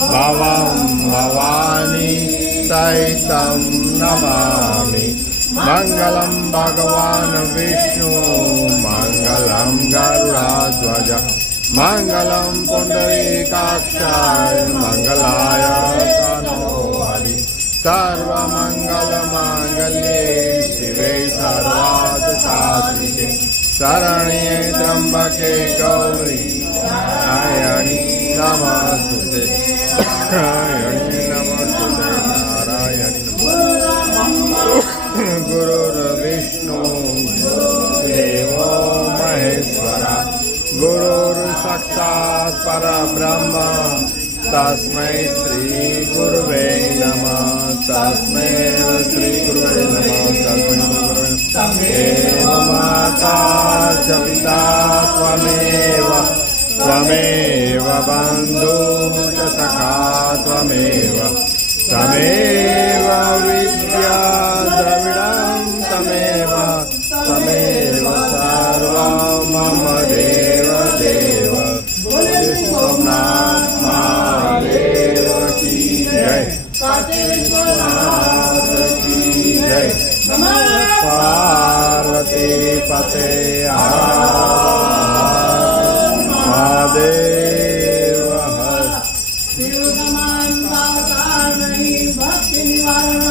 भवं भवानी सहितं नमामि। मङ्गलं भगवान् विष्णु मङ्गलं गरुडाध्वज मङ्गलं पुण्डरीकाक्षाय मङ्गलाय तनो हरि। सर्वमङ्गलमाङ्गल्ये शिवे सर्वार्थसाधिके शरण्ये त्र्यम्बके गौरी नारायणी नमस्तुते। नारायणी नमस्तुते नारायणी नमस्तुते। गुरुर्विष्णु देवो महेश्वरा गुरुर्साक्षात् परब्रह्म तस्मै श्री गुरुवे नमः। तस्मै श्री गुरुवे नमः। एव माता च पिता त्वमेव त्वमेव बन्धु च सखा त्वमेव त्वमेव विद्या द्रविणं त्वमेव त्वमेव सर्वं मम देव देव। सोमनाथ महादेव की जय। काशी विश्वनाथ की जय। पार्वती पते महादेव हर। शिव समान साकार नहीं भक्ति निवारण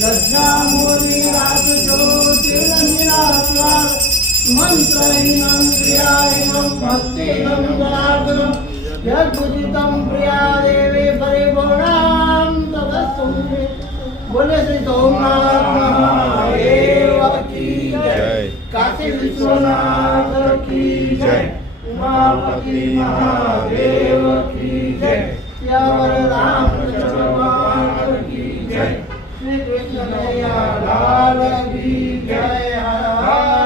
लज्जा मोरी रात जो तिल निराकार मंत्रहीनं क्रियाहीनं भक्तिहीनं जनार्दनं यद्बुद्धितं प्रिया देवी परिपूर्णां तदस्तुते। बोले श्री सोमनाथ महादेव की जय। काशी विश्वनाथ की जय। उमापति महादेव की जय। सियावर रामचंद्र भगवान की जय। श्री कृष्ण कन्हैया लाल की जय। हर हर